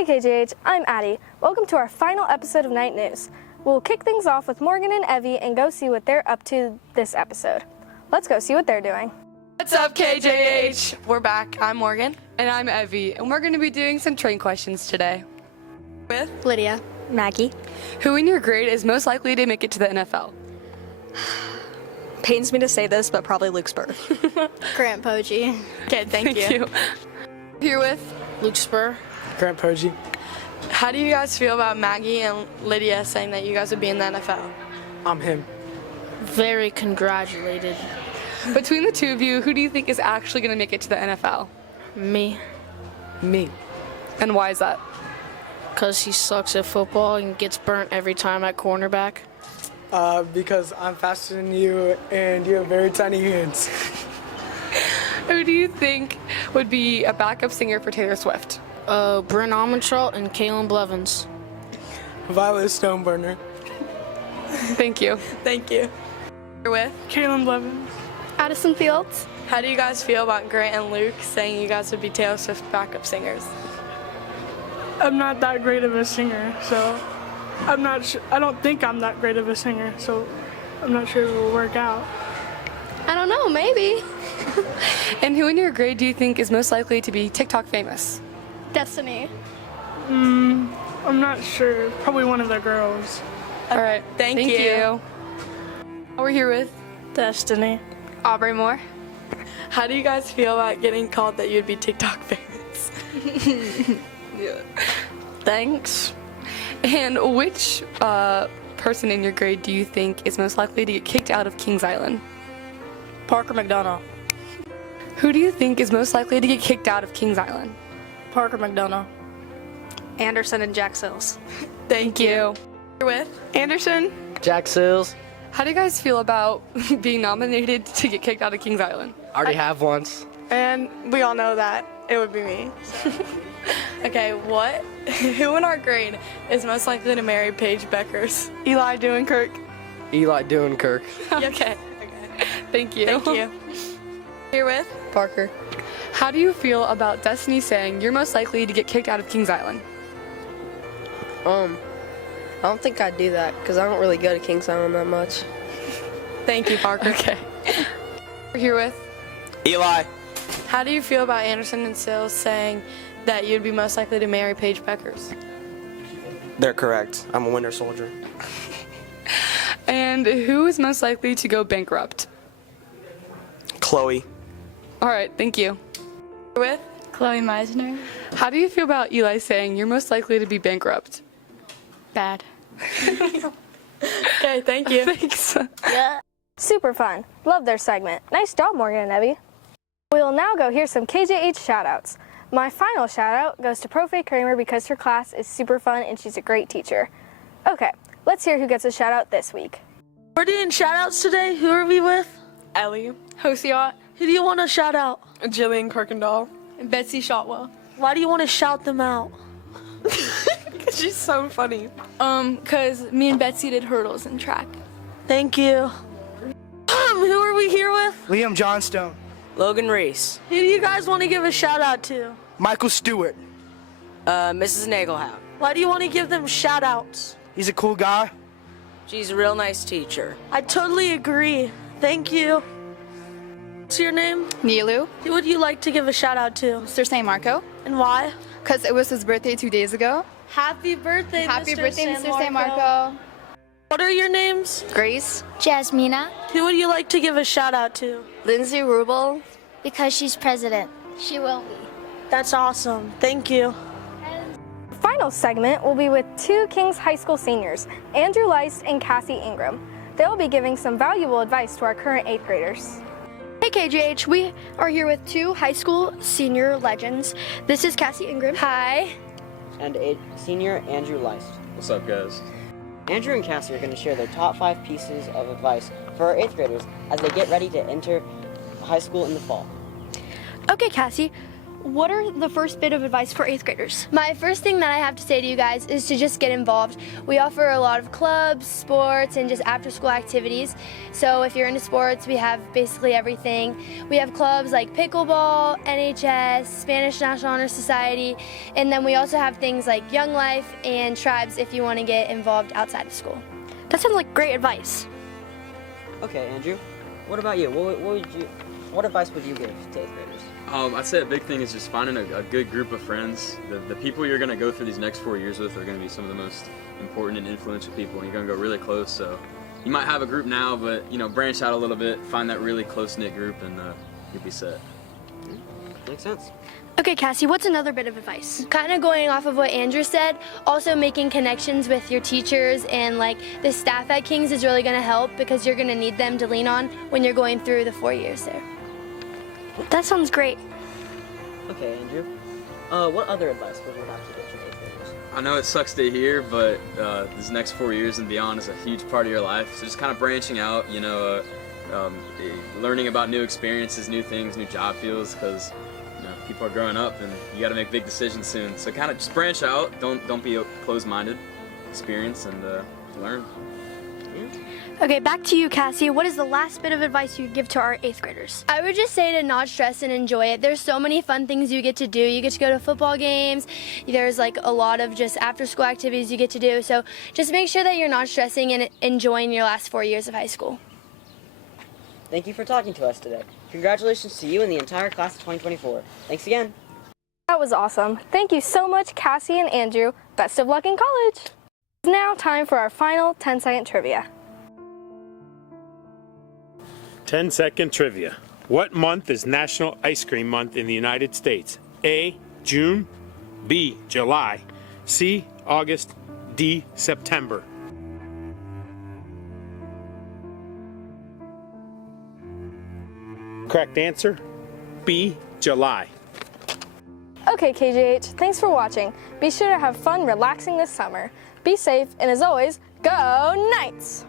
Hey KJH, I'm Addie. Welcome to our final episode of Night News. We'll kick things off with Morgan and Evie and go see what they're up to this episode. Let's go see what they're doing. What's up, KJH? We're back. I'm Morgan. And I'm Evie. And we're going to be doing some train questions today. With Lydia. Maggie. who in your grade is most likely to make it to the NFL? Pains me to say this, but probably Luke Spur. Grant Poggi. Okay, thank you. Here with Luke Spur. Grant Poggi. How do you guys feel about Maggie and Lydia saying that you guys would be in the NFL? I'm him. Very congratulated. Between the two of you, who do you think is actually going to make it to the NFL? Me. Me. And why is that? Because he sucks at football and gets burnt every time at cornerback. Because I'm faster than you and you have very tiny hands. Who do you think would be a backup singer for Taylor Swift? Brent Armentrout and Kalen Blevins. Violet Stoneburner. Thank you. Thank you. You're with Kalen Blevins. Addison Fields. How do you guys feel about Grant and Luke saying you guys would be Taylor Swift backup singers? I'm not that great of a singer, so I'm not sure. I don't think I'm that great of a singer, so I'm not sure it will work out. I don't know, maybe. And who in your grade do you think is most likely to be TikTok famous? Destiny. I'm not sure. Probably one of the girls. All right. Thank you. We're here with Destiny. Aubrey Moore. How do you guys feel about getting called that you'd be TikTok famous? Yeah. Thanks. And which person in your grade do you think is most likely to get kicked out of Kings Island? Parker McDonough. Who do you think is most likely to get kicked out of Kings Island? Parker McDonough. Anderson and Jack Sills. Thank you. You're with Anderson. Jack Sills. How do you guys feel about being nominated to get kicked out of Kings Island? Already have once. And we all know that it would be me. Okay, who in our grade is most likely to marry Paige Beckers? Eli Duenkirk. Eli Duenkirk. Okay. Thank you. Thank you. Here with Parker. How do you feel about Destiny saying you're most likely to get kicked out of Kings Island? I don't think I'd do that because I don't really go to Kings Island that much. Thank you, Parker. Okay. We're here with Eli. How do you feel about Anderson and Sills saying that you'd be most likely to marry Paige Beckers? They're correct. I'm a winter soldier. And who is most likely to go bankrupt? Chloe. All right, thank you. With Chloe Meisner. how do you feel about Eli saying you're most likely to be bankrupt? Bad. Okay, thank you. Thanks. Super fun. Love their segment. Nice job, Morgan and Evie. We will now go hear some KJH shoutouts. My final shoutout goes to Profe Kramer because her class is super fun and she's a great teacher. Okay, let's hear who gets a shoutout this week. We're doing shout-outs today. Who are we with? Ellie. Hosiot. Who do you want to shout out? Jillian Kirkendall. And Betsy Shotwell. Why do you want to shout them out? She's so funny. Cause me and Betsy did hurdles and track. Thank you. Who are we here with? Liam Johnstone. Logan Reese. Who do you guys want to give a shout-out to? Michael Stewart. Mrs. Nagelhout. Why do you want to give them shout-outs? He's a cool guy. She's a real nice teacher. I totally agree. Thank you. What's your name? Nilu, Who would you like to give a shout-out to? Mr. St. Marco, And why? because it was his birthday 2 days ago. Happy birthday, Happy Mr. birthday, San Mr. St. Marco. What are your names? Grace, Jasmina. Who would you like to give a shout-out to? Lindsay Rubel. Because she's president. She will be. That's awesome. Thank you. Final segment will be with two Kings High School seniors, Andrew Leist and Cassie Ingram. They will be giving some valuable advice to our current 8th graders. Hey KJH, we are here with two high school senior legends. This is Cassie Ingram. Hi. And senior Andrew Leist. What's up, guys? Andrew and Cassie are going to share their top 5 pieces of advice for our 8th graders as they get ready to enter high school in the fall. Okay, Cassie, what are the first bit of advice for 8th graders? My first thing that I have to say to you guys is to just get involved. We offer a lot of clubs, sports, and just after-school activities. So if you're into sports, we have basically everything. We have clubs like pickleball, NHS, Spanish National Honor Society, and then we also have things like Young Life and Tribes if you want to get involved outside of school. That sounds like great advice. Okay, Andrew, what about you? What advice would you give to 8th graders? I'd say a big thing is just finding a good group of friends. The people you're going to go through these next 4 years with are going to be some of the most important and influential people, and you're going to go really close. So you might have a group now, but branch out a little bit, find that really close-knit group, and you'll be set. Makes sense. Okay, Cassie, what's another bit of advice? Kind of going off of what Andrew said, also making connections with your teachers and like the staff at King's is really going to help because you're going to need them to lean on when you're going through the 4 years there. That sounds great. Okay, Andrew. What other advice would you have to give to 8th graders? I know it sucks to hear, but these next 4 years and beyond is a huge part of your life. So just kind of branching out, learning about new experiences, new things, new job fields, because people are growing up and you got to make big decisions soon. So kind of just branch out. Don't be closed-minded. Experience and learn. Okay, back to you, Cassie. What is the last bit of advice you give to our 8th graders? I would just say to not stress and enjoy it. There's so many fun things you get to do. You get to go to football games. There's like a lot of just after school activities you get to do. So just make sure that you're not stressing and enjoying your last 4 years of high school. Thank you for talking to us today. Congratulations to you and the entire class of 2024. Thanks again. That was awesome. Thank you so much, Cassie and Andrew. Best of luck in college. It's now time for our final 10-second trivia. 10-second trivia. What month is National Ice Cream Month in the United States? A, June, B, July, C, August, D, September. Correct answer, B, July. Okay, KJH, thanks for watching. Be sure to have fun relaxing this summer. Be safe, and as always, go Knights!